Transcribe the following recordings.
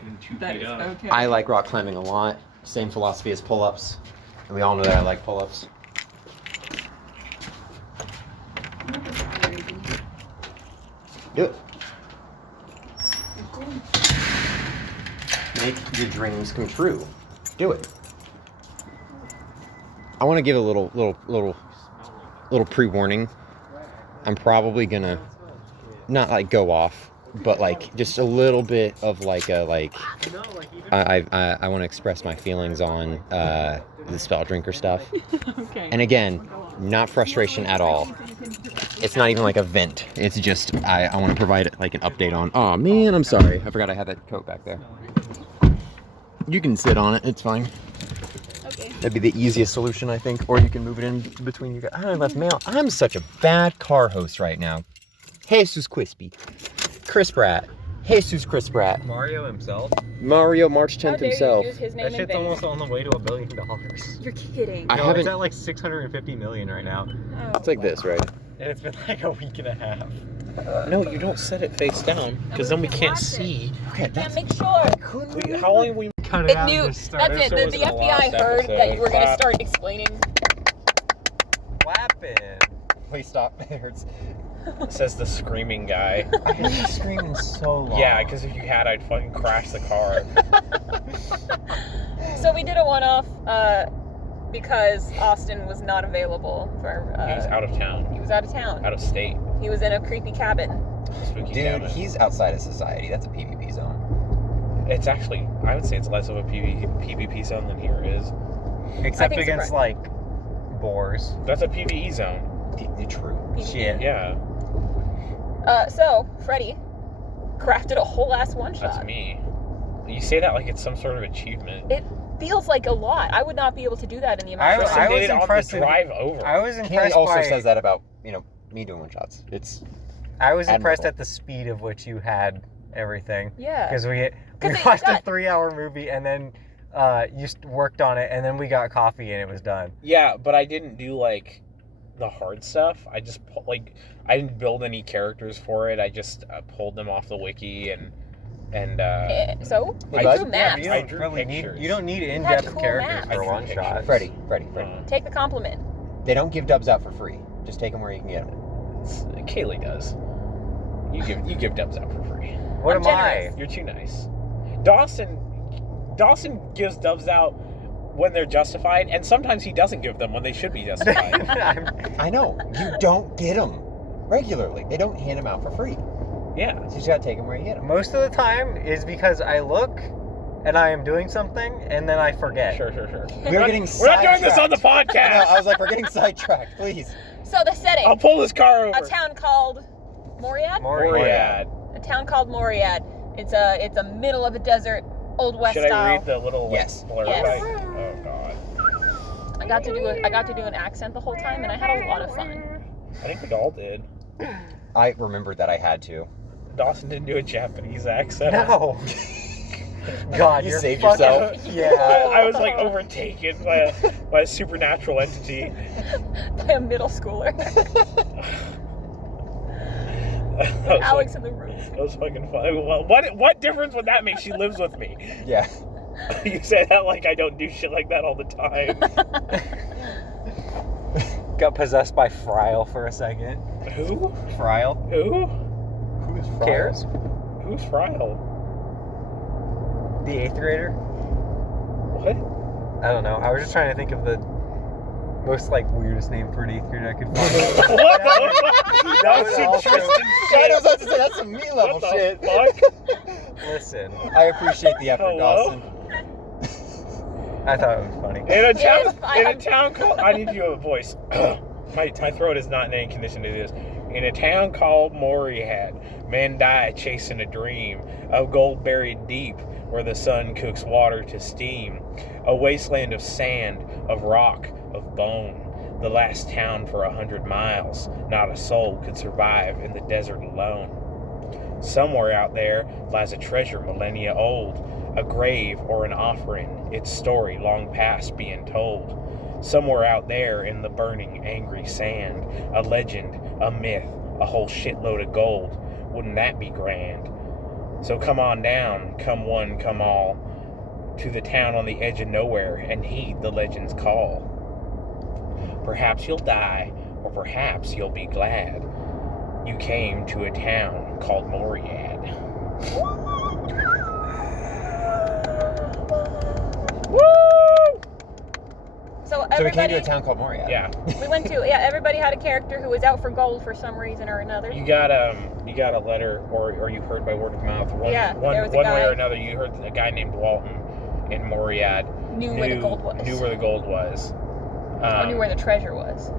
fucking 2 That feet is up. okay. I like rock climbing a lot. Same philosophy as pull-ups. And we all know that I like pull-ups. Do it. Make your dreams come true. Do it. I want to give a little pre-warning. I'm probably gonna not like go off, but like just a little bit of like a I want to express my feelings on the spell drinker stuff. Okay. And again, not frustration at all. It's not even like a vent. It's just I want to provide like an update on. Oh man, I'm sorry. I forgot I had that coat back there. You can sit on it. It's fine. Okay. That'd be the easiest solution, I think. Or you can move it in between you guys. I left mail. I'm such a bad car host right now. Jesus Crispy. Chris Pratt. Jesus Chris Pratt. Mario himself? Mario March 10th himself. Use his name That in shit's vain. almost on the way to $1 billion. You're kidding. I No, haven't. it's at like 650 million right now. Oh, It's like this, right? And it's been like a week and a half. No, you don't set it face down, because then we can't see. Okay, Can't make sure. How long we Cut It knew. That's it. The FBI heard that you were gonna start explaining. Flapping. Please stop. It hurts. says the screaming guy. I have been screaming so long. Yeah, because if you had, I'd fucking crash the car. So we did a one-off because Austin was not available for. He was out of town. He was out of town. Out of state. He was in a creepy cabin. Spooky Dude, cabin. he's outside of society. That's a PvP zone. It's actually, I would say it's less of a PvP zone than here is. Except think so, against, right. like, boars. That's a PvE zone. True. Shit. Yeah, So Freddy crafted a whole ass one-shot. that's me. You say that like it's some sort of achievement. It feels like a lot. I would not be able to do that in the amount of Tristan I did was it on the impressed in- drive over. I was Kaylee impressed also by... says that about, me doing one-shots. It's I was impressed admirable. at the speed of which you had everything. Yeah. Because we 'Cause it watched got- a 3-hour movie and then you worked on it and then we got coffee and it was done. Yeah, but I didn't do like the hard stuff. I just I didn't build any characters for it. I just pulled them off the wiki and So Hey, I bud. drew Yeah, maps. but you I don't drew really pictures. need. You don't need had in-depth cool characters maps. for I drew one shot. pictures. Freddie. Take the compliment. They don't give dubs out for free. Just take them where you can get them. Kaylee does. You give dubs out for free. What I'm am I? generous. You're too nice. Dawson gives dubs out when they're justified, and sometimes he doesn't give them when they should be justified. I know. You don't get them regularly. They don't hand them out for free. Yeah. So you just gotta take them where you get them. Most of the time is because I look and I am doing something and then I forget. Sure. We're getting We're not doing this on the I know, podcast. I was like, we're getting sidetracked. Please. So the setting. I'll pull this car over. A town called Moriad. Moriad. A town called Moriad. It's a middle of a desert, old west Should I style. read the little Yes. blurb? Yes. Oh god. I got to do an accent the whole time, and I had a lot of fun. I think we all did. I remembered that I had to. Dawson didn't do a Japanese accent. No. God, You you're saved fucking- yourself. Yeah. I was like overtaken by a supernatural entity. By a middle schooler. That was Alex like- in the room. That was fucking fun. Well, what difference would that make? She lives with me. Yeah. You say that like I don't do shit like that all the time. Got possessed by Friel for a second. Who? Friel? Who? Who's Cares? Who's Friel? The 8th grader? What? I don't know. I was just trying to think of the most weirdest name for an 8th grader I could find. What the fuck? That was some also- Tristan I shit. was about to say, that's some me level What the shit. fuck? Listen, I appreciate the effort, Hello? Dawson. I thought it was funny. In a town, Yes, I in a have- town called. I need you a voice. my throat is not in any condition to do this. In a town called Moriad, men die chasing a dream of gold buried deep, where the sun cooks water to steam. A wasteland of sand, of rock, of bone. The last town for 100 miles. Not a soul could survive in the desert alone. Somewhere out there lies a treasure millennia old. A grave or an offering, its story long past being told. Somewhere out there in the burning, angry sand, a legend, a myth, a whole shitload of gold. Wouldn't that be grand? So come on down, come one, come all, to the town on the edge of nowhere and heed the legend's call. Perhaps you'll die, or perhaps you'll be glad you came to a town called Moriad. Woo! So So we came everybody, to a town called Moria. Yeah. we went to, everybody had a character who was out for gold for some reason or another. You got a letter, or you heard by word of mouth. One Yeah, one there was a way guy- or another. You heard a guy named Walton in Moriad Knew where the gold was. Knew where the gold was. Or knew where the treasure was.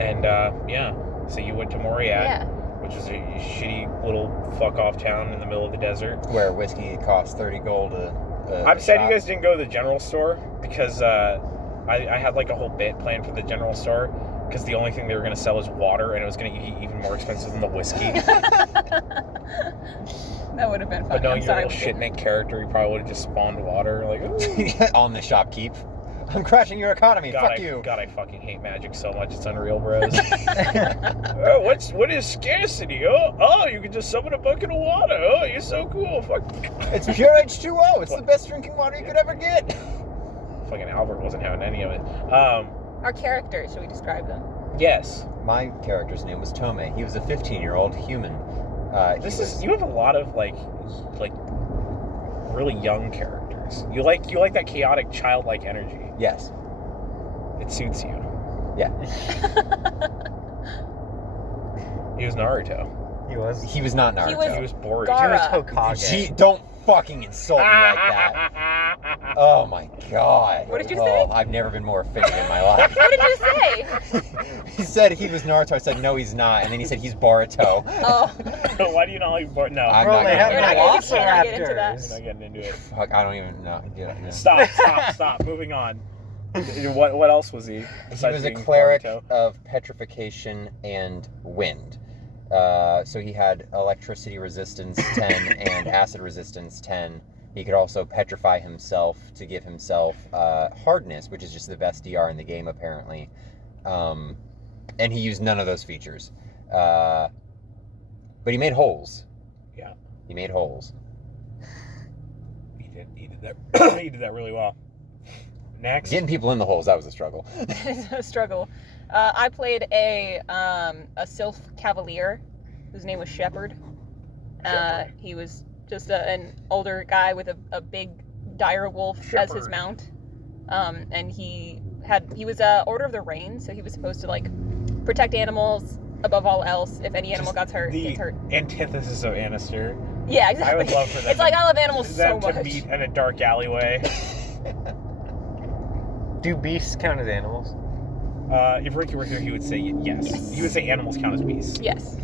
And yeah, so you went to Moriad, Yeah. which is a shitty little fuck off town in the middle of the desert. Where whiskey costs 30 gold a I'm sad shot. you guys didn't go to the general store because I had like a whole bit planned for the general store because the only thing they were going to sell is water and it was going to be even more expensive than the whiskey. That would have been fun. But knowing I'm your sorry. little shitnik character, you probably would have just spawned water. Like, ooh. On the shopkeep. I'm crashing your economy. Fuck you. God, I fucking hate magic so much. It's unreal, bros. What is scarcity? Oh, you can just summon a bucket of water. Oh, you're so cool. Fuck. It's pure H2O. It's the best drinking water you could ever get. Fucking Albert wasn't having any of it. Our characters, should we describe them? Yes. My character's name was Tome. He was a 15-year-old human. You have a lot of like really young characters. You like that chaotic childlike energy. Yes. It suits you. Yeah. He was Naruto. He was. He was not Naruto. He was- He was bored. He was Gaara. Hokage. Don't fucking insult me like that. Oh my god. What did you Oh, say? I've never been more offended in my life. What did you say? He said he was Naruto. I said, no, he's not. And then he said he's Boruto. Oh. Why do you not like bored? No. I'm Bro, not they gonna- have We're not gonna- we cannot get into that. We're not getting into it. Fuck, I don't even know. Yeah. Stop. Moving on. What else was he? He besides was a being cleric Naruto? of petrification and wind. So he had electricity resistance 10 and acid resistance 10. He could also petrify himself to give himself hardness, which is just the best DR in the game, apparently. And he used none of those features. But he made holes. Yeah. He made holes. He did that. He did that really well. Next. Getting people in the holes, that was a struggle. It's a struggle. I played a sylph cavalier whose name was Shepherd. Shepherd. He was just an older guy with a big dire wolf as his Shepherd. mount. And he was Order of the Rain, so he was supposed to like protect animals above all else. If any animal gets hurt, the gets hurt. antithesis of Annister. Yeah, exactly. I would love for them. It's like I love animals so them to much. meet in a dark alleyway. Do beasts count as animals? If Ricky were here, he would say yes. Yes. He would say animals count as beasts. Yes.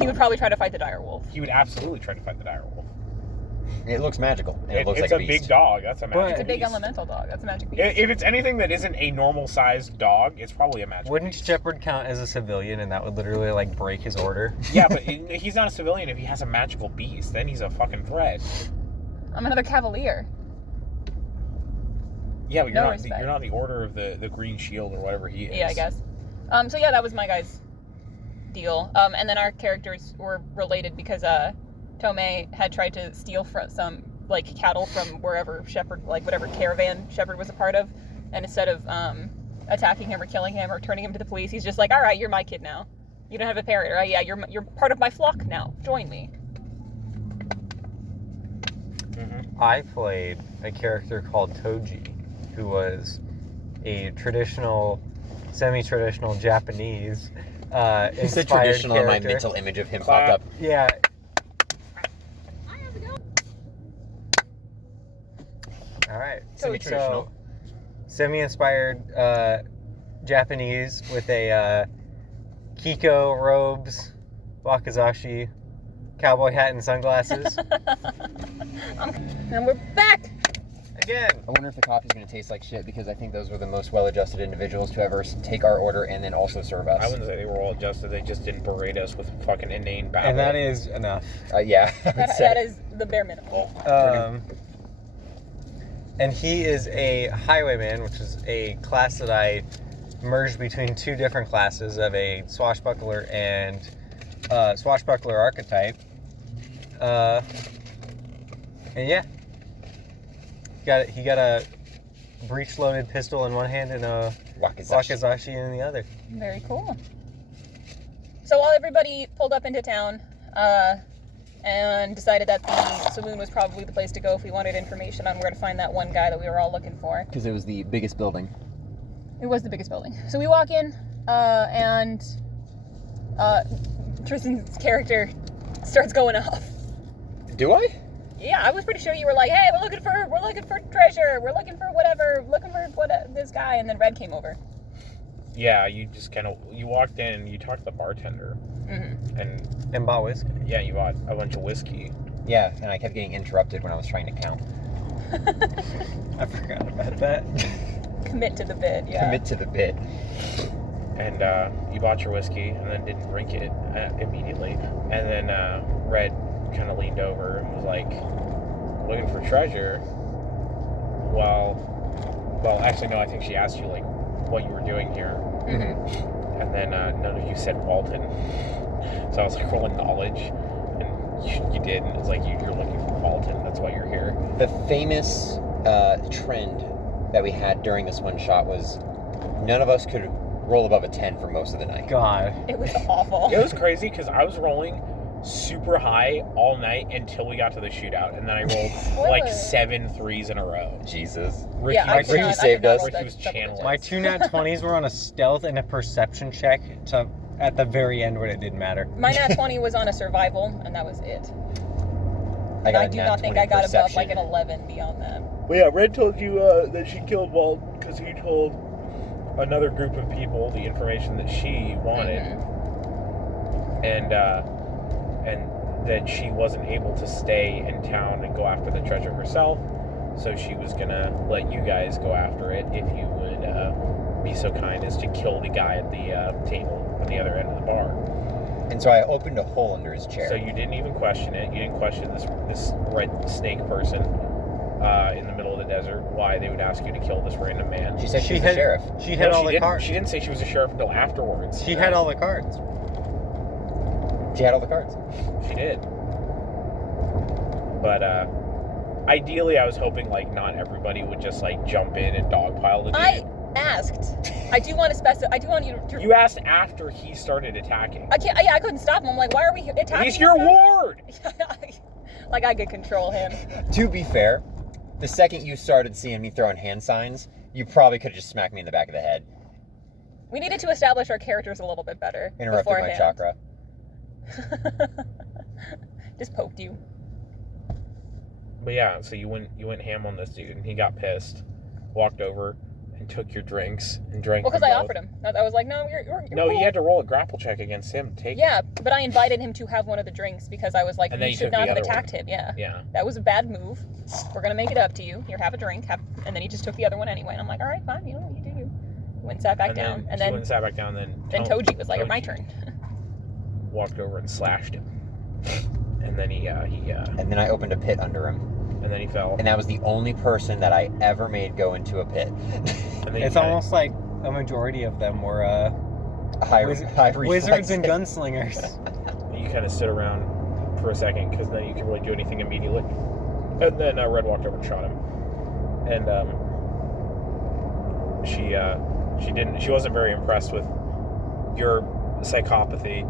He would probably try to fight the dire wolf. He would absolutely try to fight the dire wolf. It looks magical. And it looks It's like a a big beast. dog. That's a magic It's a big beast. elemental dog. That's a magic beast. If it's anything that isn't a normal-sized dog, it's probably a magic Wouldn't beast. Shepard count as a civilian, and that would literally like break his order? Yeah, but he's not a civilian if he has a magical beast. Then he's a fucking threat. I'm another cavalier. Yeah, but No you're respect. not the Order of the Green Shield or whatever he is. Yeah, I guess. So yeah, that was my guy's deal. And then our characters were related because Tome had tried to steal some like cattle from wherever Shepherd, like whatever caravan Shepherd was a part of, and instead of attacking him or killing him or turning him to the police, he's just like, all right, you're my kid now. You don't have a parent, right? Yeah, you're part of my flock now. Join me. Mm-hmm. I played a character called Toji, who was a traditional, semi-traditional Japanese You said inspired traditional, and my character. mental image of him Clap. popped up. Yeah. All right. Semi-traditional. So, semi-inspired Japanese with a Kiko robes, wakizashi, cowboy hat, and sunglasses. And we're back. Again. I wonder if the coffee's going to taste like shit because I think those were the most well-adjusted individuals to ever take our order and then also serve us. I wouldn't say they were all adjusted. They just didn't berate us with fucking inane babble. And that is enough. Yeah, I would say. That is the bare minimum. And he is a highwayman, which is a class that I merged between two different classes of a swashbuckler and swashbuckler archetype. And yeah, he got a breech-loaded pistol in one hand and a wakizashi in the other. Very cool. So while everybody pulled up into town, and decided that the saloon was probably the place to go if we wanted information on where to find that one guy that we were all looking for. Because it was the biggest building. It was the biggest building. So we walk in, and Tristan's character starts going off. Do I? Yeah, I was pretty sure you were like, "Hey, we're looking for treasure. We're looking for whatever. Looking for this guy." And then Red came over. Yeah, you just you walked in and you talked to the bartender. Mm-hmm. And bought whiskey. Yeah, you bought a bunch of whiskey. Yeah, and I kept getting interrupted when I was trying to count. I forgot about that. Commit to the bit, yeah. Commit to the bit. And you bought your whiskey and then didn't drink it immediately. And then Red kind of leaned over and was like, looking for treasure. Well, actually, no, I think she asked you, like, what you were doing here. Mm-hmm. And then none of you said Walton. So I was like, rolling knowledge. And you did. And it was like, you're looking for Walton. That's why you're here. The famous trend that we had during this one shot was none of us could roll above a 10 for most of the night. God. It was awful. It was crazy because I was rolling super high all night until we got to the shootout. And then I rolled like 7 threes in a row. Jesus. Ricky, Yeah, I Ricky saved us. Ricky was channeling. My 2 nat 20s were on a stealth and a perception check at the very end when it didn't matter. My nat 20 was on a survival, and that was it. I do not think I got above like an 11 beyond that. Well, yeah, Red told you that she killed Walt because he told another group of people the information that she wanted. Mm-hmm. And that she wasn't able to stay in town and go after the treasure herself, so she was gonna let you guys go after it if you would be so kind as to kill the guy at the table on the other end of the bar. And so I opened a hole under his chair. So you didn't even question it. You didn't question this red snake person in the middle of the desert, why they would ask you to kill this random man. She said she was the sheriff. She had all the didn't. cards. She didn't say she was a sheriff until afterwards. She had all the cards. She had all the cards. She did. But ideally, I was hoping like not everybody would just like jump in and dogpile the dude. I asked. I do want to specify. I do want you to. You asked after he started attacking. I can't. Yeah, I couldn't stop him. I'm like, why are we attacking? He's your ward. Like I could control him. To be fair, the second you started seeing me throwing hand signs, you probably could have just smacked me in the back of the head. We needed to establish our characters a little bit better. Interrupted beforehand. my chakra. Just poked you. But yeah, so you went ham on this dude, and he got pissed, walked over, and took your drinks and drank. Well, because I offered him. I was like, no, you're No, cool. you had to roll a grapple check against him to take it. Yeah, but I invited him to have one of the drinks because I was like, And then you you should took not the have other attacked one. him. Yeah. Yeah. That was a bad move. We're gonna make it up to you. Here, have a drink. And then he just took the other one anyway. And I'm like, all right, fine. You know, you do you. Went and sat back down. And she then went and sat back down. Then Toji was like, my turn. Walked over and slashed him, and then he And then I opened a pit under him. and then he fell. And that was the only person that I ever made go into a pit. And then It's almost like a majority of them were high wizards and gunslingers. you kind of stood around for a second because then you could really do anything immediately. And then Red walked over and shot him, and she wasn't very impressed with your psychopathy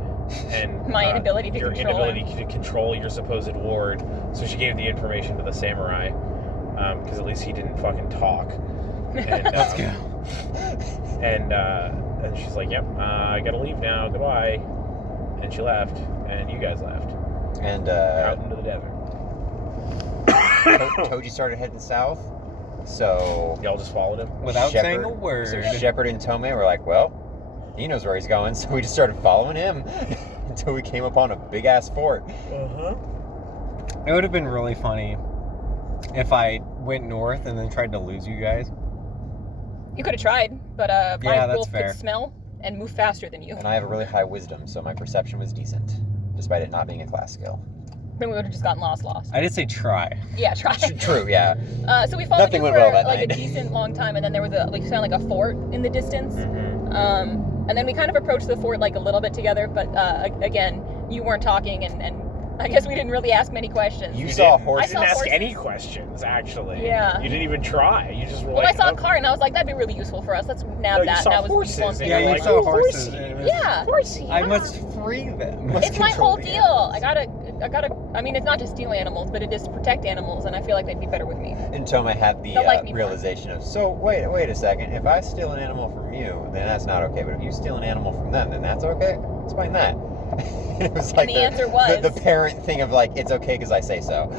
and My inability to your control inability to control your supposed ward. So she gave the information to the samurai because at least he didn't fucking talk. And, Let's go. And she's like, "Yep, I gotta leave now. Goodbye." And she left, and you guys left And out into the desert. Toji started heading south. So Y'all just followed him. Without Shepard- saying a word. So Shepard and Tomei were like, well, he knows where he's going, so we just started following him until we came upon a big ass fort. It would have been really funny if I went north and then tried to lose you guys. You could have tried, but my Yeah, that's wolf fair. could smell and move faster than you. And I have a really high wisdom, so my perception was decent, despite it not being a class skill. Then we would have just gotten lost. I did say try. Yeah, try. True, yeah. So we followed Nothing you went for well that like night. a decent long time, and then there was sounded like a fort in the distance. Mm-hmm. And then we kind of approached the fort like a little bit together, but again, you weren't talking, and I guess we didn't really ask many questions. You You saw didn't- horses. You didn't ask horses. any questions, actually. Yeah. You didn't even try. You just were Well, like, I saw oh, a cart and I was like, that'd be really useful for us. Let's nab No, you that. saw and that was horses, the one and thing Yeah, I you was like, like, saw "Oh, horses. horsey." and it was- yeah. Horsey. I yeah. must free them. It's my Control whole the deal. animals. I gotta. I mean, it's not to steal animals, but it is to protect animals, and I feel like they'd be better with me. And Tome had the They'll like me more. realization of, so wait a second. If I steal an animal from you, then that's not okay. But if you steal an animal from them, then that's okay. Explain that. It was like And the answer was- the parent thing of like, it's okay because I say so.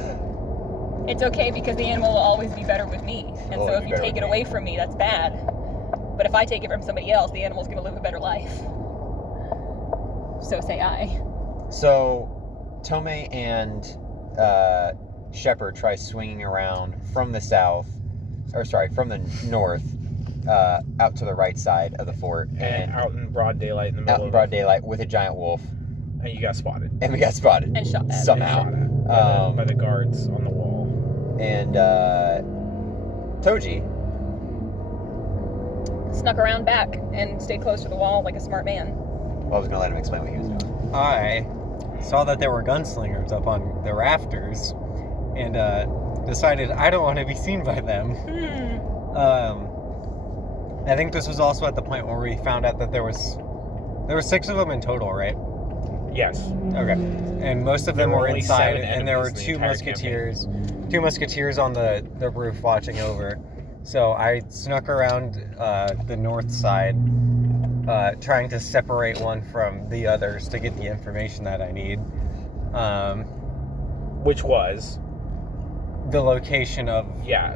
It's okay because the animal will always be better with me, and so Always if be you better take with it me. away from me, that's bad. But if I take it from somebody else, the animal's gonna live a better life. So say I. So, Tome and Shepard try swinging around from the south, from the north, out to the right side of the fort, And and out in broad daylight in the middle out in of broad daylight with a giant wolf, and you got spotted. and we got spotted And shot at. somehow. Shot at by the guards on the wall. And Toji, Snuck around back and stayed close to the wall like a smart man. well, I was gonna let him explain what he was doing. I saw that there were gunslingers up on the rafters, and decided I don't want to be seen by them. I think this was also at the point where we found out that there were 6 of them in total, right? Yes. Okay. And most of them There were were only inside, 7 and there were enemies in the 2 entire musketeers on the roof watching over. So I snuck around the north side, trying to separate one from the others to get the information that I need. Which was The location of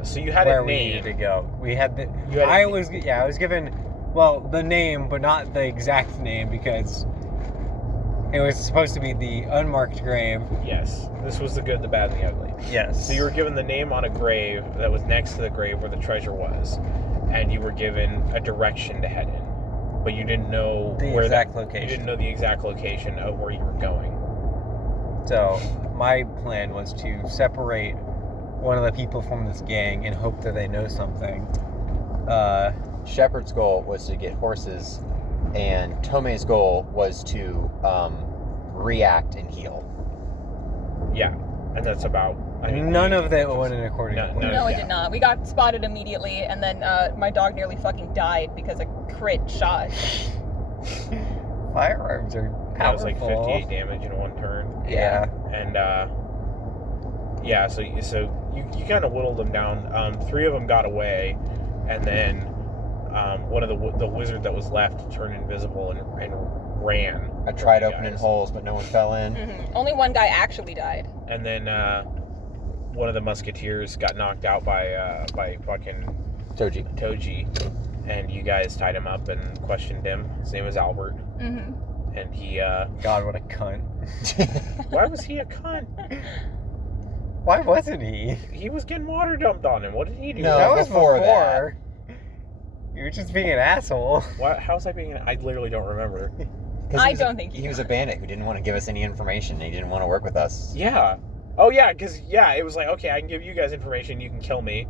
so you had where a we needed to name. go. We had the. You had a I name. was given, the name, but not the exact name because it was supposed to be the unmarked grave. Yes. This was the good, the bad, and the ugly. Yes. So you were given the name on a grave that was next to the grave where the treasure was, and you were given a direction to head in, but you didn't know The where exact You location. didn't know the exact location of where you were going. So my plan was to separate one of the people from this gang and hope that they know something. Shepard's goal was to get horses, and Tome's goal was to react and heal. Yeah, and that's about. None of that went in according to No, plan. No, it yeah. did not. We got spotted immediately, and then my dog nearly fucking died because a crit shot. Firearms are powerful. That was like 58 damage in one turn. Yeah. And so you kind of whittled them down. 3 of them got away, and then one of the wizard that was left turned invisible and ran. I from tried you opening guys. holes, but no one fell in. Only one guy actually died. And then one of the musketeers got knocked out by fucking Toji, and you guys tied him up and questioned him. His name was Albert, and he. God, what a cunt. Why was he a cunt? Why wasn't he? He was getting water dumped on him. What did he do? No. That was before before. You were just being an asshole. How was I being? I literally don't remember. 'Cause I he was don't think he was a bandit who didn't want to give us any information. He didn't want to work with us. Yeah. Oh yeah, because it was like, okay, I can give you guys information, you can kill me,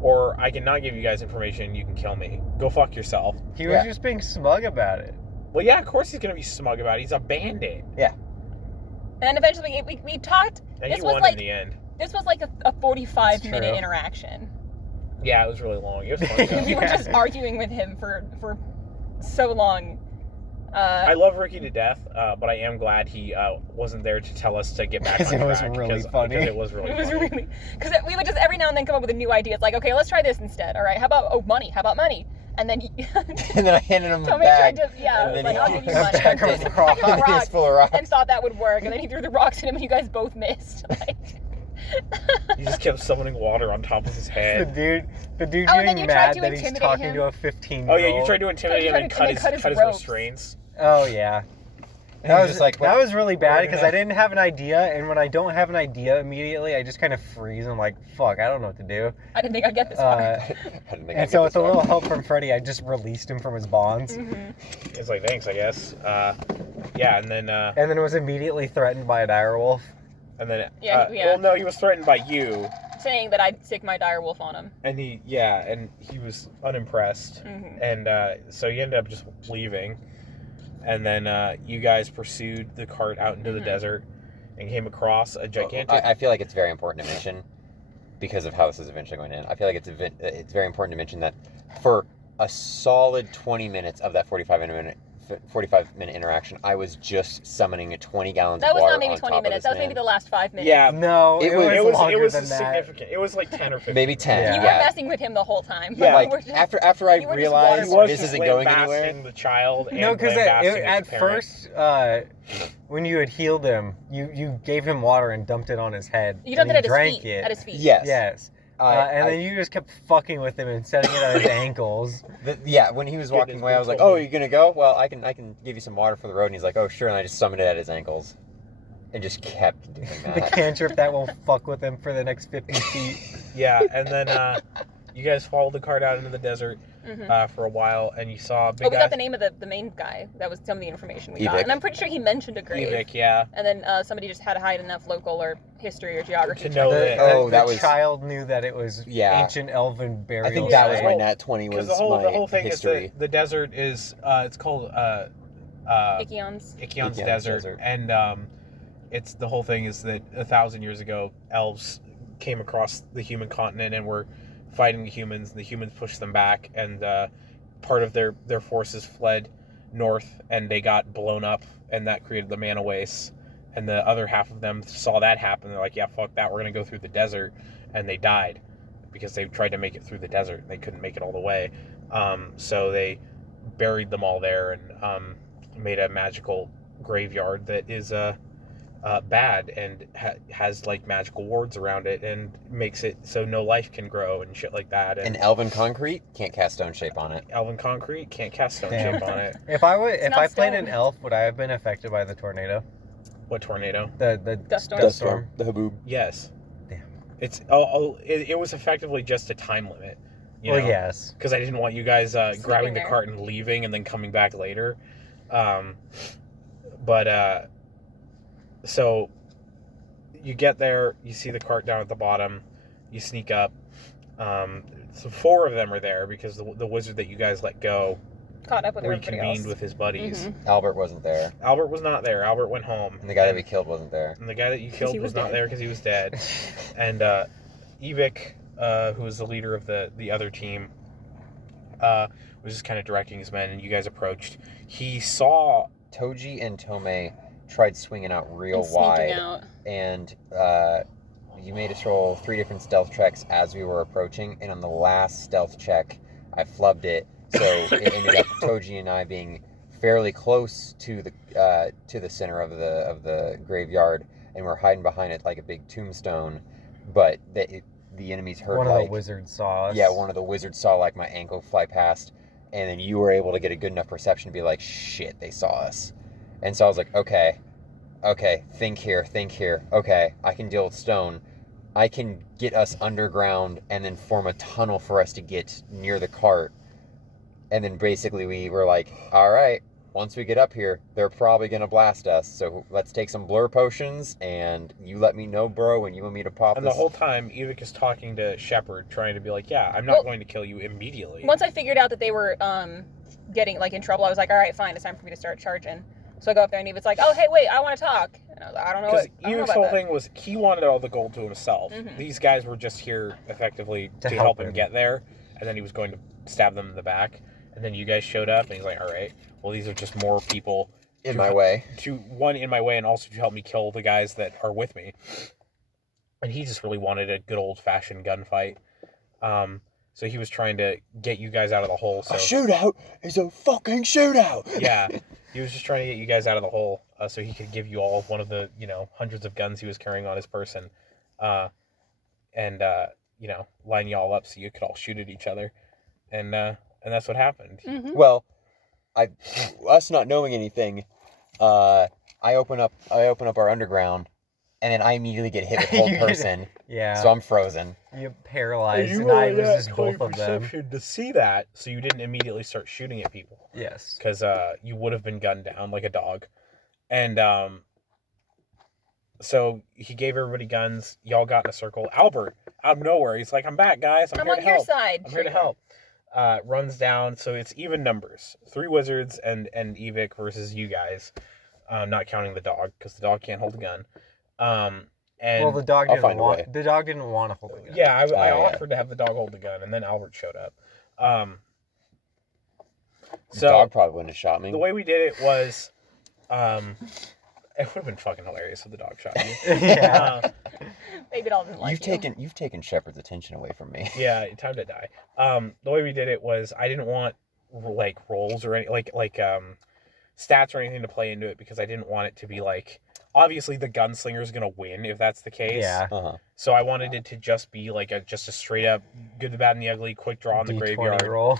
or I can not give you guys information, you can kill me. Go fuck yourself. He was just being smug about it. Well, yeah, of course he's gonna be smug about it. He's a bandit, And then eventually we talked. and This he was won like- in the end. This was like a 45-minute true. interaction. Yeah, it was really long. It was fun. though. We were just arguing with him for so long. I love Ricky to death, but I am glad he wasn't there to tell us to get back on Because it was track, really 'cause- funny. because it was really It was funny. really because we would just every now and then come up with a new idea. It's like, okay, let's try this instead. All right, how about money? How about money? And then And then I handed him a Tommy bag. tried to and was then like, he- I'll give you A money. bag of Pack of rocks. He was rocks, full of rocks. and thought that would work, and then he threw the rocks at him, and you guys both missed. Like, He just kept summoning water on top of his The head. dude Oh, and then getting you tried mad to that he's intimidate talking him. to a 15-year-old. Oh yeah, you tried to intimidate him and cut cut his his ropes. restraints. Oh yeah. And he was just like, that was really bad we're because gonna- I didn't have an idea, and when I don't have an idea immediately, I just kind of freeze. I'm like, fuck, I don't know what to do. I didn't think I'd get this far. I didn't think I'd And get so this with a far. little help from Freddy, I just released him from his bonds, It's like, thanks, I guess. Yeah, and then and then was immediately threatened by a direwolf. Yeah. Well, no, he was threatened by you, Saying that I'd stick my dire wolf on him. and he was unimpressed, and so he ended up just leaving, and then you guys pursued the cart out into the desert, and came across a gigantic. I feel like it's very important to mention, because of how this is eventually going to end. I feel like it's very important to mention that for a solid 20 minutes of that 45-minute interaction, I was just summoning 20 gallons That of was water not maybe on 20 top of minutes. this That was man. maybe the last 5 minutes. Yeah, No, It it was- was longer it was than that. significant. It was like 10 or 15. Maybe 10. You yeah. were messing with him the whole time. Yeah. Like We're just- after I you were just realized waterboarding this him. isn't going anywhere. lambasting the child and No, because lambasting at its parent. first, when you had healed him, you gave him water and dumped it on his head. You dumped and it he at his drank feet. it. At his feet. Yes. Yes. And then you just kept fucking with him and setting it on his ankles. Yeah, when he was Getting walking his away, I was like, boots "Oh, on. you're gonna go? Well, I can give you some water for the road." And he's like, "Oh, sure." And I just summoned it at his ankles, and just kept doing The that. cantrip that will fuck with him for the next 50 feet. Yeah, and then you guys followed the cart out into the desert for a while, and you saw a big Oh, we guy. got the name of the main guy. That was some of the information we got. Evik. And I'm pretty sure he mentioned a grave. Evik, yeah. And then somebody just had to hide enough local or history or geography To know The, that- the- Oh, the that was- child knew that it was Yeah. ancient elven burial I think that was site. my Well, nat 20 was Because the my whole thing history. is that the desert is it's called Ickyons. Ichion's Ichion's desert, Desert. and it's the whole thing is that 1,000 years ago, elves came across the human continent and were fighting the humans, and the humans pushed them back, and part of their forces fled north, and they got blown up, and that created the mana wastes. And the other half of them saw that happen. They're like, "Yeah, fuck that. We're gonna go through the desert," and they died because they tried to make it through the desert. And they couldn't make it all the way, so they buried them all there and made a magical graveyard that is bad and has like magical wards around it and makes it so no life can grow and shit like that. And elven concrete can't cast stone shape on it. Elven concrete can't cast stone Damn. shape on it. If I not played stone. an elf, would I have been affected by the tornado? What tornado? The Dust storm. dust storm. The haboob. Yes. Damn. It's it was effectively just a time limit. You Well, know? yes. Because I didn't want you guys grabbing the there. cart and leaving and then coming back later. So you get there, you see the cart down at the bottom, you sneak up. So 4 of them are there because the wizard that you guys let go Caught up with everybody reconvened else. with his buddies. Mhm. Albert wasn't there, Albert was not there. Albert went home. and the guy that we killed wasn't there. And the guy that you killed he was was not dead. there because he was dead. And Evik, who was the leader of the other team, was just kind of directing his men, and you guys approached. He saw Toji and Tomei tried swinging out real And sneaking wide, out. and you made us roll 3 different stealth checks as we were approaching, and on the last stealth check, I flubbed it, so it ended up Toji and I being fairly close to the center of the graveyard, and we're hiding behind it like a big tombstone, but the enemies heard One of like the wizards saw us. yeah, one of the wizards saw like my ankle fly past, and then you were able to get a good enough perception to be like, shit, they saw us. And so I was like, okay, think here. Okay, I can deal with stone. I can get us underground and then form a tunnel for us to get near the cart. And then basically we were like, all right, once we get up here, they're probably going to blast us. So let's take some blur potions, and you let me know, bro, when you want me to pop And this. the whole time, Evik is talking to Shepard, trying to be like, "Yeah, I'm not Well, going to kill you immediately." Once I figured out that they were getting like in trouble, I was like, all right, fine, it's time for me to start charging. So I go up there and Eva's like, oh, hey, wait, I want to talk. And I was like, I don't know Because what. I don't know Evik's about whole that. thing was he wanted all the gold to himself. Mhm. These guys were just here effectively To to help help him him. get there, and then he was going to stab them in the back. And then you guys showed up, and he's like, "All right, well, these are just more people in my way. one in my way, and also to help me kill the guys that are with me." And he just really wanted a good old fashioned gunfight. So he was trying to get you guys out of the hole. So A shootout is a fucking shootout. yeah, he was just trying to get you guys out of the hole, so he could give you all one of the hundreds of guns he was carrying on his person, and line you all up so you could all shoot at each other, and that's what happened. Mhm. Well, us not knowing anything, I open up our underground, and then I immediately get hit with You whole get- person, Yeah. so I'm frozen. You paralyzed, You and I rolled was that just both of them. perception to see that, so you didn't immediately start shooting at people, Yes. because you would have been gunned down like a dog, and so he gave everybody guns. Y'all got in a circle. Albert, out of nowhere, he's like, "I'm back, guys. I'm I'm here on to your help. side. I'm here to help." Runs down, so it's even numbers. 3 wizards and Evik versus you guys, not counting the dog, because the dog can't hold a gun. And Well, the dog I'll didn't find a want. way. The dog didn't want to hold the gun. yeah, I yeah. offered to have the dog hold the gun, and then Albert showed up. The So dog probably wouldn't have shot me. the way we did it was, it would have been fucking hilarious if the dog shot you. Yeah. Maybe it all didn't like You've taken Shepard's attention away from me. Yeah, time to die. The way we did it was I didn't want like rolls or any like stats or anything to play into it because I didn't want it to be like obviously the gunslinger is gonna win if that's the case. Yeah. Uh-huh. So I wanted it to just be like just a straight up good, the bad, and the ugly, quick draw in the D20 graveyard. roll.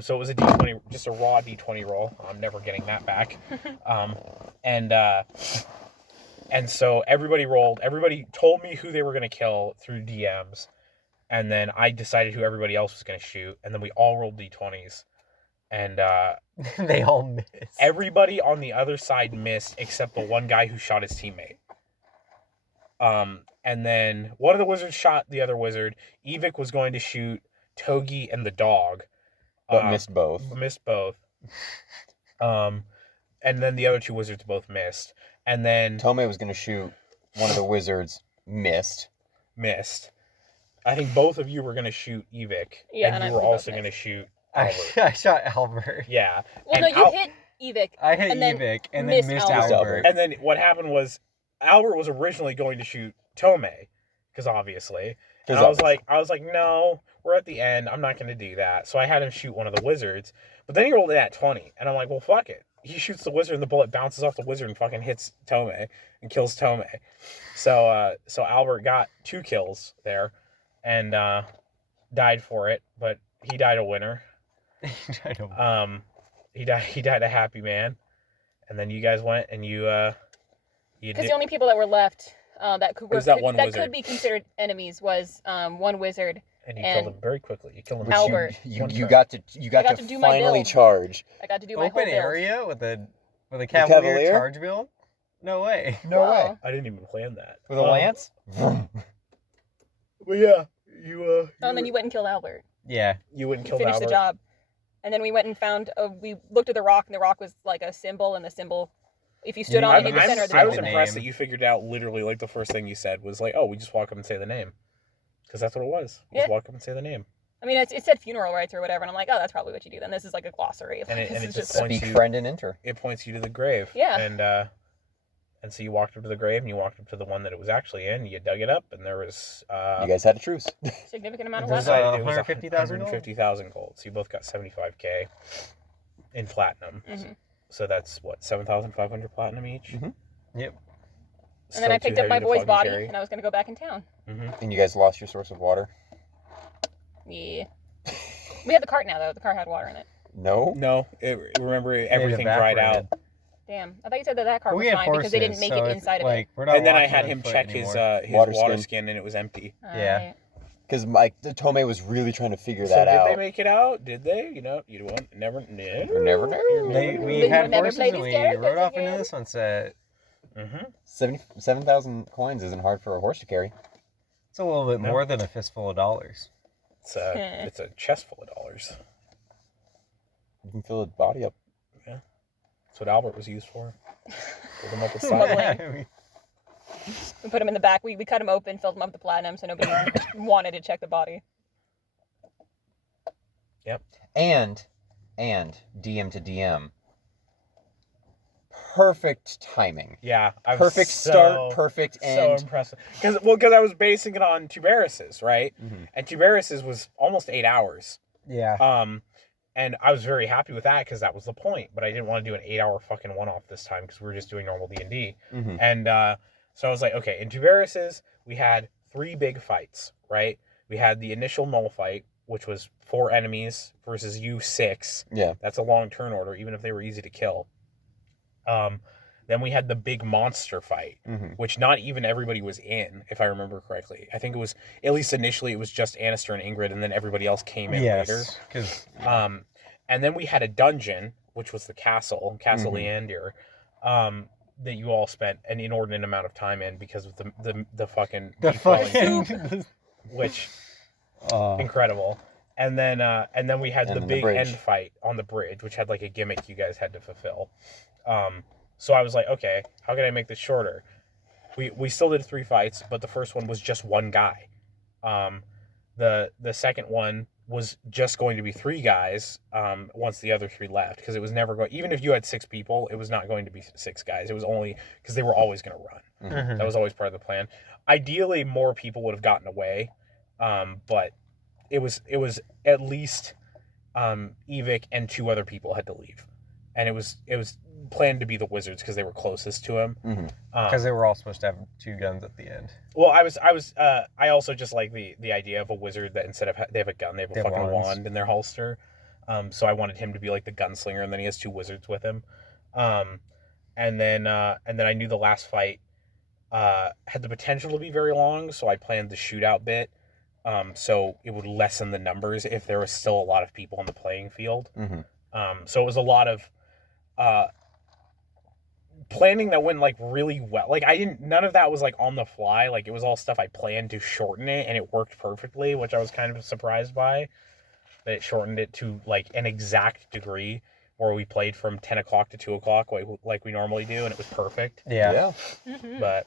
So it was a D20, just a raw D20 roll. I'm never getting that back. And so everybody rolled. Everybody told me who they were gonna kill through DMs, and then I decided who everybody else was gonna shoot, and then we all rolled D20s, and They all missed. everybody on the other side missed except the one guy who shot his teammate. And then one of the wizards shot the other wizard. Evic was going to shoot Togi and the dog, But missed both. Missed both. And then the other two wizards both missed. And then Tomei was going to shoot one of the wizards, missed. I think both of you were going to shoot Evic. Yeah, and and you were we both also going to missed. shoot I, Albert. I shot Albert. Yeah. Well, And no, you hit Evic. I hit And then Evic and then missed missed Albert. Albert. And then what happened was Albert was originally going to shoot Tomei, because obviously. And I was like, no, we're at the end. I'm not going to do that. So I had him shoot one of the wizards. But then he rolled it at 20. And I'm like, well, fuck it. He shoots the wizard and the bullet bounces off the wizard and fucking hits Tomei and kills Tomei. So Albert got 2 kills there and died for it. But he died a winner. I don't- He died a happy man. And then you guys went and you Because the only people that were left that could Who's that one that wizard? could be considered enemies was one wizard. and you and- killed him very quickly. You killed him. Which Albert. you One you turn. got to I got to do my finally build. charge. I got to do my Open whole build. area with a cavalier, Cavalier? charge build? No way. No Whoa. way. I didn't even plan that. With a lance? But yeah, you Oh, and then you went and killed Albert. Yeah. you wouldn't kill Finished Albert. the job. And then we went and found. We looked at the rock, and the rock was like a symbol, and the symbol, if you stood Yeah, on I'm, it in the I'm- center of the I was the building. impressed name. that you figured out literally like the first thing you said was like, oh, we just walk up and say the name, because that's what it was. Yeah. Just walk up and say the name, I mean, it said funeral rites or whatever, and I'm like, oh, that's probably what you do. Then this is like a glossary. And it- This and it is just just points Speak, you- friend, and enter. it points you to the grave. Yeah. And so you walked up to the grave and you walked up to the one that it was actually in. You dug it up and there was You guys had a truce. significant amount of There's weapons. a- it was 150,000 gold? 150,000 gold. So you both got 75k in platinum. Mhm. So that's what, 7,500 platinum each. Mhm. Yep. And then I picked up my boy's body, and I was gonna go back in town. And you guys lost your source of water? Yeah. We have the cart now, though. The cart had water in it. No? No, remember everything dried out. evaporated. Damn. I thought you said that cart But was we had fine horses, because they didn't make so it if, inside of like, it. we're not And then I walking had on him foot check his anymore. Water water skin. skin and it was empty. Yeah. Alright. Because the Tomei was really trying to figure So that did out. they make it out? Did they? You know, you don't never know. You never know. We They had never horses played and these we characters rode off into again. the sunset. 7,000 coins isn't hard for a horse to carry. It's a little bit No. more than a fistful of dollars. It's a chest full of dollars. You can fill a body up. That's what Albert was used for. Fill him up with Smuggling. platinum. We put him in the back. We cut him open, filled him up with platinum, so nobody wanted to check the body. And DM to DM. Perfect timing. Yeah, I was Perfect start, perfect so end. impressive. Because I was basing it on Tiberius's, right? Mhm. And Tiberius's was almost 8 hours. Yeah. And I was very happy with that because that was the point. But I didn't want to do an 8-hour fucking one-off this time because we were just doing normal D&D. Mhm. And so I was like, okay, in Tiberius's, we had 3 big fights, right? We had the initial null fight, which was 4 enemies versus you 6. Yeah. That's a long turn order, even if they were easy to kill. Then we had the big monster fight, Mhm. which not even everybody was in, if I remember correctly. I think it was, at least initially, it was just Annister and Ingrid, and then everybody else came in later. Yes. Because And then we had a dungeon, which was the Castle Mhm. Leander, that you all spent an inordinate amount of time in because of the fucking the deep welling fucking. which Oh. incredible. And then we had And the then the big bridge. end fight on the bridge, which had like a gimmick you guys had to fulfill. So I was like, okay, how can I make this shorter? we still did 3 fights, but the first one was just one guy. The second one was just going to be 3 guys once the other 3 left, because it was never going, even if you had 6 people, it was not going to be 6 guys. It was only because they were always going to run. Mhm. That was always part of the plan. Ideally, more people would have gotten away, but it was at least Evic and 2 other people had to leave, and it was planned to be the wizards because they were closest to him. Because they were all supposed to have 2 guns at the end. Well, I also just like the idea of a wizard that instead of they have a gun, they have a fucking wand in their holster. So I wanted him to be like the gunslinger, and then he has 2 wizards with him. And then I knew the last fight had the potential to be very long, so I planned the shootout bit. So it would lessen the numbers if there was still a lot of people on the playing field. So it was a lot of planning that went like really well. Like none of that was like on the fly. Like it was all stuff I planned to shorten it, and it worked perfectly, which I was kind of surprised by. That it shortened it to like an exact degree, where we played from 10 o'clock to 2 o'clock like we normally do, and it was perfect. Yeah. But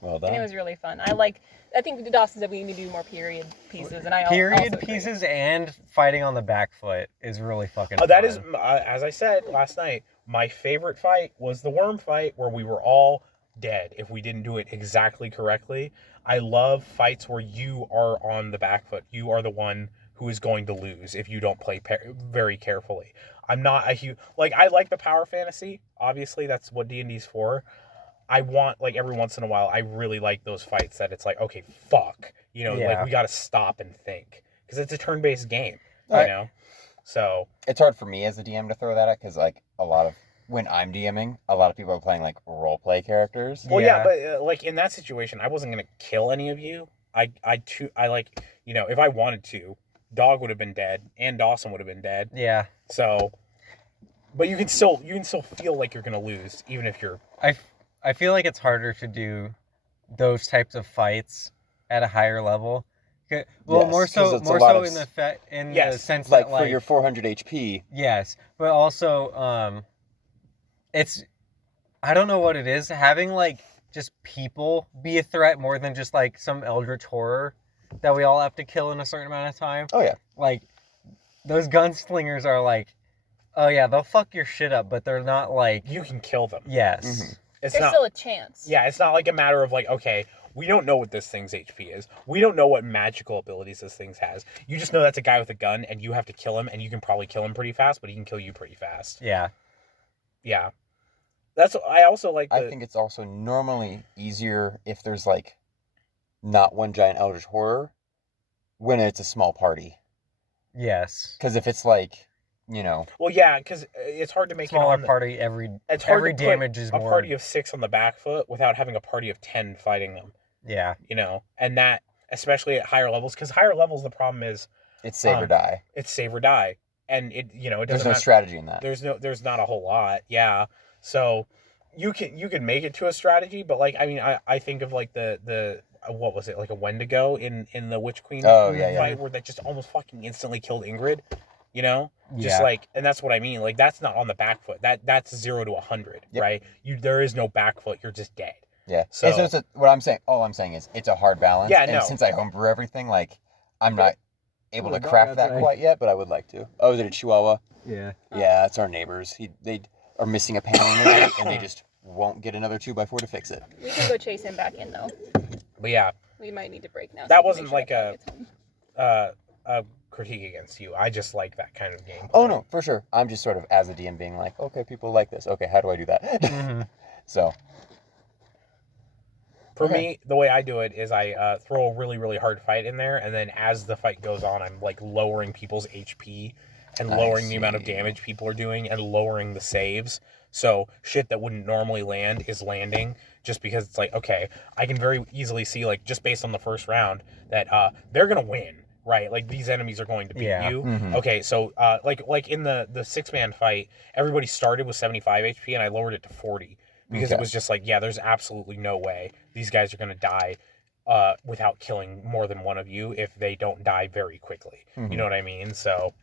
Well And it done. was really fun. I think Dawson said we need to do more period pieces, and I Period also agree. pieces and fighting on the back foot is really fucking that fun. is, as I said last night, my favorite fight was the worm fight, where we were all dead if we didn't do it exactly correctly. I love fights where you are on the back foot. You are the one who is going to lose if you don't play very carefully. I'm not a huge, like, I like the power fantasy. Obviously, that's what D&D's for. I want, like, every once in a while, I really like those fights that it's like, okay, fuck. You know, Yeah. like, we got to stop and think. Because it's a turn-based game, you Right. know? So, It's hard for me as a DM to throw that at, because like when I'm DMing, a lot of people are playing like role play characters. well, Yeah. yeah, but, like, in that situation, I wasn't going to kill any of you. I like, you know, if I wanted to, Dog would have been dead, and Dawson would have been dead. Yeah. So, but you can still feel like you're going to lose, even if you're... I feel like it's harder to do those types of fights at a higher level. Well, Yes, more 'cause so it's a lot of in the Yes, sense Like that like for your 400 HP. yes, but also it's I don't know what it is, having like just people be a threat more than just like some eldritch horror that we all have to kill in a certain amount of time. Oh yeah. Like those gunslingers are like, oh yeah, they'll fuck your shit up, but they're not like You can kill them. yes. Mhm. It's There's not... still a chance. Yeah, it's not like a matter of like, okay, we don't know what this thing's HP is. We don't know what magical abilities this thing has. You just know that's a guy with a gun, and you have to kill him, and you can probably kill him pretty fast, but he can kill you pretty fast. Yeah. Yeah. I also like I think it's also normally easier if there's like not one giant eldritch horror when it's a small party. Yes. Because if it's like, you know, well, yeah, because it's hard to make Smaller it on the... party It's hard every to put damage is a more party of 6 on the back foot without having a party of 10 fighting them, yeah. you know? And that, especially at higher levels, because higher levels, the problem is it's save or die. it's save or die. And it, you know, it There's doesn't no matter. strategy in that. There's not a whole lot. Yeah. So you can make it to a strategy, but like, I mean, I think of like the what was it, like a Wendigo in the Witch Queen Oh, yeah, fight yeah. where that just almost fucking instantly killed Ingrid, you know? Just Yeah. like, and that's what I mean. Like, that's not on the back foot. That's 0 to 100, Yep. right? There is no back foot. You're just dead. Yeah. So- So it's what I'm saying. All I'm saying is it's a hard balance. Yeah, and no. since I homebrew everything, like I'm not able Oh, to dog craft that outside. quite yet, but I would like to. Oh, is it a Chihuahua? Yeah. Yeah, it's our neighbors. They are missing a panel in there, and they just won't get another 2x4 to fix it. We can go chase him back in though. But yeah, We might need to break now. That we can wasn't make sure like that dog gets home. a critique against you. I just like that kind of game. Oh no, for sure. I'm just sort of as a DM being like, okay, people like this. Okay, how do I do that? Mhm. So For Okay. me, the way I do it is I throw a really, really hard fight in there, and then as the fight goes on, I'm like lowering people's HP and I lowering the amount of see. damage people are doing and lowering the saves. So shit that wouldn't normally land is landing, just because it's like, okay, I can very easily see, like, just based on the first round, that they're gonna win, right? Like, these enemies are going to beat Yeah. you. Mhm. Okay, so like in the 6-man fight, everybody started with 75 HP, and I lowered it to 40. Because it Okay. was just like, yeah, there's absolutely no way these guys are going to die without killing more than one of you if they don't die very quickly. You Mhm. know what I mean? So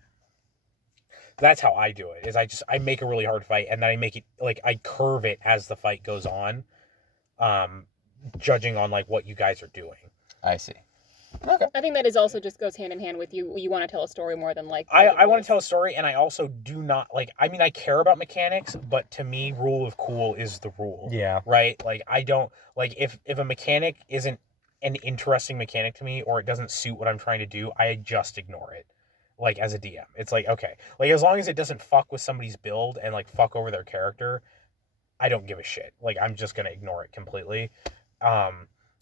that's how I do it, is I make a really hard fight, and then I make it, like, I curve it as the fight goes on. judging on like what you guys are doing. I see. Okay. I think that is also just goes hand in hand with you. You want to tell a story more than like. I want to tell a story, and I also do not like. I mean, I care about mechanics, but to me, rule of cool is the rule. Yeah. Right. Like I don't like if a mechanic isn't an interesting mechanic to me, or it doesn't suit what I'm trying to do, I just ignore it. Like as a DM, it's like okay, like as long as it doesn't fuck with somebody's build and like fuck over their character, I don't give a shit. Like I'm just gonna ignore it completely.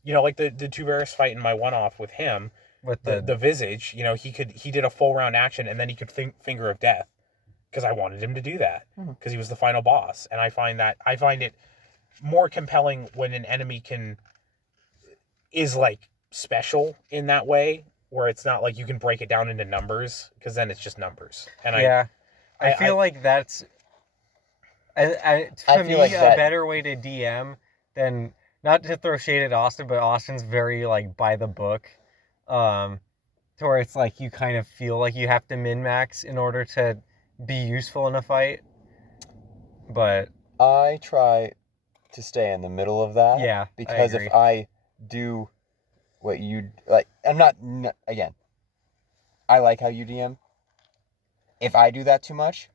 You know, like the two bears fight in my one-off with him. With The visage, you know, he did a full round action and then he could finger of death because I wanted him to do that because he was the final boss, and I find it more compelling when an enemy is like special in that way, where it's not like you can break it down into numbers, because then it's just numbers. And I feel like that's to I me feel like a that- better way to DM than, not to throw shade at Austin, but Austin's very like by the book. To where it's like you kind of feel like you have to min-max in order to be useful in a fight. But I try to stay in the middle of that. Yeah, I Because agree. if I do what you like, I'm not again. I like how you DM. If I do that too much,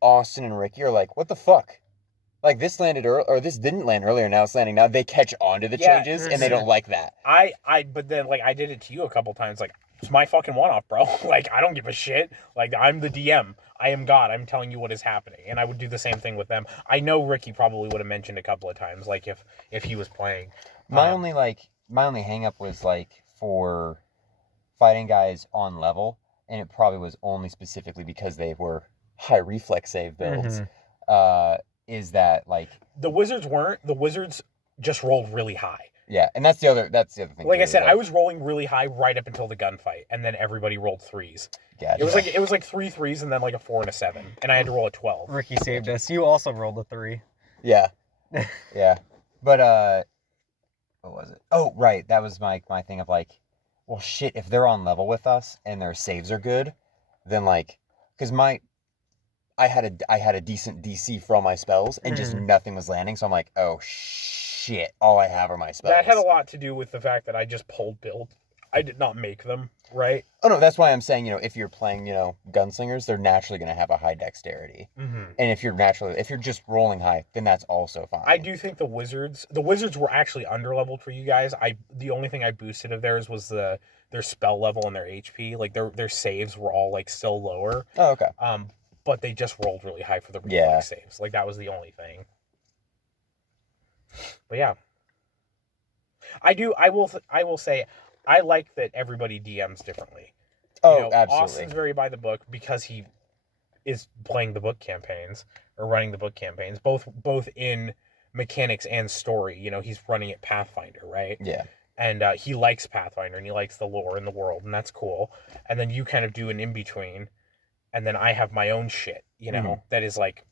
Austin and Ricky are like, "What the fuck? Like this landed or this didn't land earlier. Now it's landing. Now they catch on to the changes and they don't like that." but then like I did it to you a couple times. Like it's my fucking one-off, bro. Like I don't give a shit. Like I'm the DM. I am God. I'm telling you what is happening, and I would do the same thing with them. I know Ricky probably would have mentioned a couple of times, like if he was playing. My only hang up was like for fighting guys on level, and it probably was only specifically because they were high reflex save builds. Is that like The wizards weren't. The wizards just rolled really high. yeah, and that's the other thing. Like too, I is said, I was rolling really high right up until the gunfight, and then everybody rolled threes. yeah, It was like 3 threes and then like a 4 and a 7, and I had to roll a 12. Ricky saved us. You also rolled a 3. yeah, yeah. But what was it? Oh, right, that was my thing of like, well, shit, if they're on level with us and their saves are good, then like, because I had a decent DC for all my spells, and just nothing was landing. So I'm like, oh shit, all I have are my spells. That had a lot to do with the fact that I just pulled build. I did not make them, right? Oh no, that's why I'm saying, if you're playing, gunslingers, they're naturally going to have a high dexterity. Mm-hmm. And if you're just rolling high, then that's also fine. I do think the wizards were actually underleveled for you guys. The only thing I boosted of theirs was their spell level and their HP. Like their saves were all like still lower. Oh, okay. But they just rolled really high for the reflex Yeah. saves. Like that was the only thing. But yeah, I will say I like that everybody DMs differently. Oh, absolutely. Austin's very by the book because he is playing the book campaigns or running the book campaigns, both in mechanics and story. He's running it Pathfinder, right? Yeah. And he likes Pathfinder and he likes the lore and the world, and that's cool. And then you kind of do an in-between, and then I have my own shit, that is like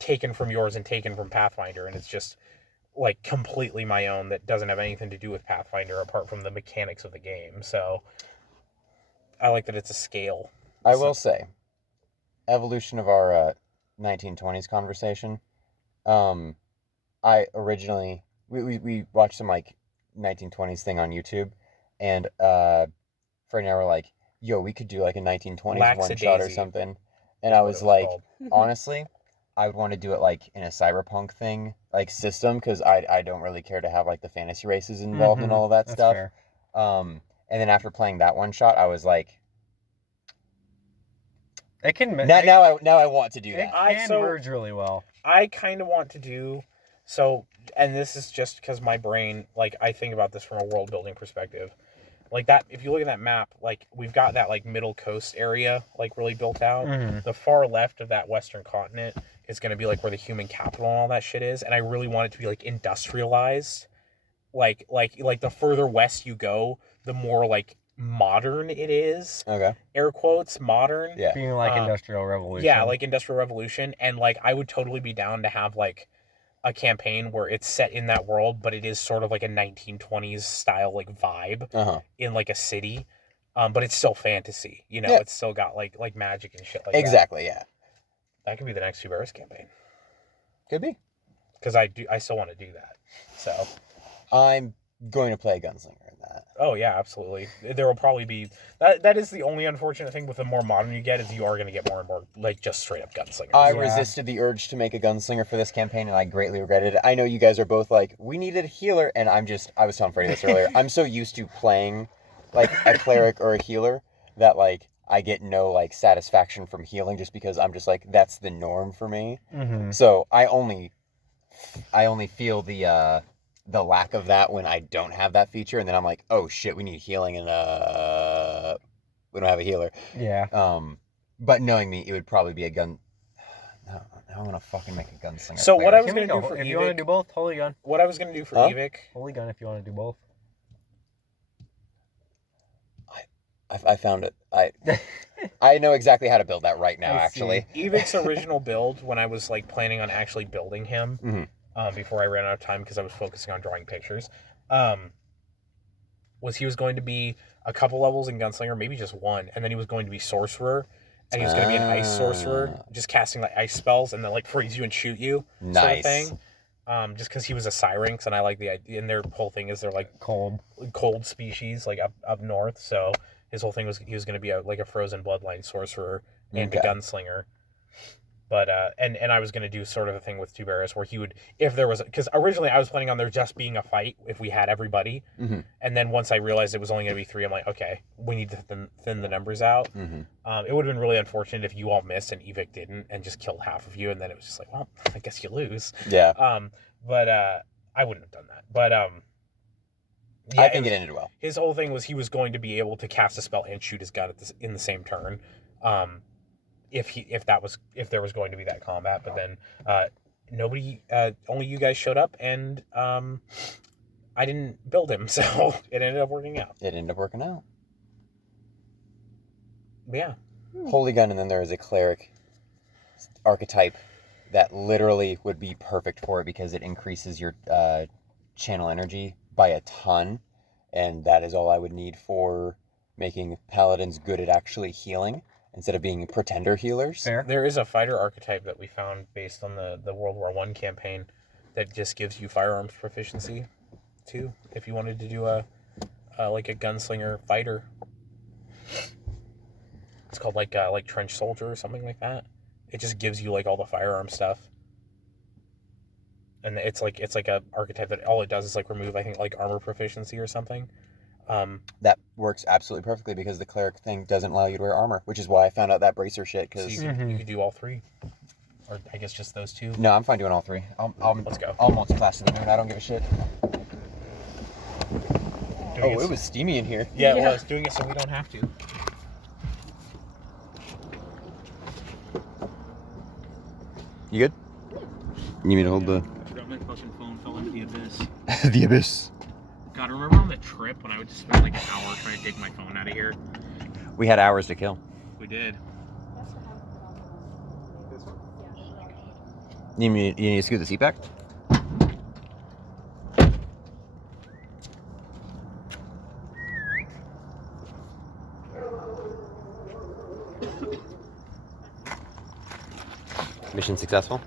taken from yours and taken from Pathfinder, and it's just like completely my own that doesn't have anything to do with Pathfinder apart from the mechanics of the game. So I like that it's a scale. I will say, evolution of our 1920s conversation. I originally we watched some like 1920s thing on YouTube, and Fred and I were like, "Yo, we could do like a 1920s one shot or something." And I was like, honestly, I would want to do it like in a cyberpunk thing, like system, because I don't really care to have like the fantasy races involved and all of that That's stuff. fair. And then after playing that one shot, I was like, It can now I want to do it that. can merge really well. I kind of want to do so, and this is just because my brain, like, I think about this from a world building perspective. Like that, if you look at that map, like we've got that like middle coast area, like really built out. The far left of that western continent is going to be like where the human capital and all that shit is, and I really want it to be like industrialized. Like the further west you go, the more like modern it is. Okay. Air quotes, modern. Yeah. Being like Industrial Revolution. Yeah, like Industrial Revolution, and like I would totally be down to have like a campaign where it's set in that world, but it is sort of like a 1920s style like vibe in like a city, but it's still fantasy. Yeah. It's still got like magic and shit like that. Exactly. Yeah. That could be the next Subarus campaign Could be. because I still want to do that. So I'm going to play a gunslinger in that. Oh yeah, absolutely. There will probably be that is the only unfortunate thing with the more modern you get is you are going to get more and more like just straight up gunslingers. I Yeah. resisted the urge to make a gunslinger for this campaign, and I greatly regretted it. I know you guys are both like, we needed a healer, and I was telling Freddie this earlier, I'm so used to playing like a cleric or a healer that like I get no like satisfaction from healing just because I'm just like, that's the norm for me. Mm-hmm. So I only feel the lack of that when I don't have that feature, and then I'm like, oh shit, we need healing, and we don't have a healer. Yeah. But knowing me, it would probably be a gun. No, I want to fucking make a gunslinger. So what I was Can we going to do go? for If you want to Evic, do both, holy gun. what I was going to do for Huh? Evic, Holy gun if you want to do both. I found it. I know exactly how to build that right now. I Actually, Evic's original build when I was like planning on actually building him Mhm. Before I ran out of time because I was focusing on drawing pictures, was he was going to be a couple levels in Gunslinger, maybe just one, and then he was going to be Sorcerer, and he was going to be an Ice Sorcerer, just casting like ice spells and then like freeze you and shoot you sort of Nice. thing. Just because he was a Syrinx, and I like the idea, and their whole thing is they're like cold species like up north, so his whole thing was he was going to be like a frozen bloodline sorcerer and a Okay. gunslinger. But and I was going to do sort of a thing with Tuberus where he would, if there was, because originally I was planning on there just being a fight if we had everybody, Mhm. and then once I realized it was only going to be 3, I'm like, okay, we need to thin the numbers out. Mhm. It would have been really unfortunate if you all missed and Evic didn't and just killed half of you, and then it was just like, well, I guess you lose. Yeah. But I wouldn't have done that. But yeah, I think it ended well. his whole thing was he was going to be able to cast a spell and shoot his gun in the same turn, if there was going to be that combat. But then nobody, only you guys showed up, and I didn't build him, so it ended up working out. It ended up working out. But yeah, Holy gun, and then there is a cleric archetype that literally would be perfect for it because it increases your channel energy by a ton, and that is all I would need for making paladins good at actually healing instead of being pretender healers. Fair. there is a fighter archetype that we found based on the World War I campaign that just gives you firearms proficiency too, if you wanted to do a like a gunslinger fighter. It's called like trench soldier or something like that. It just gives you like all the firearm stuff, and it's like a archetype that all it does is like remove, I think, like armor proficiency or something. That works absolutely perfectly because the cleric thing doesn't allow you to wear armor, which is why I found out that bracer shit. So Because you could do all 3, or I guess just those 2. no, I'm fine doing all 3. Let's go. I'll multi-class to the moon. I don't give a shit. Doing It was steamy in here. Yeah, it Yeah. was doing it so we don't have to. You good? You need me to hold I forgot my fucking phone fell into the abyss. the abyss? God, remember on the trip when I would just spend like an hour trying to dig my phone out of here? We had hours to kill. We did. You need to scoot the seat back? Mission successful?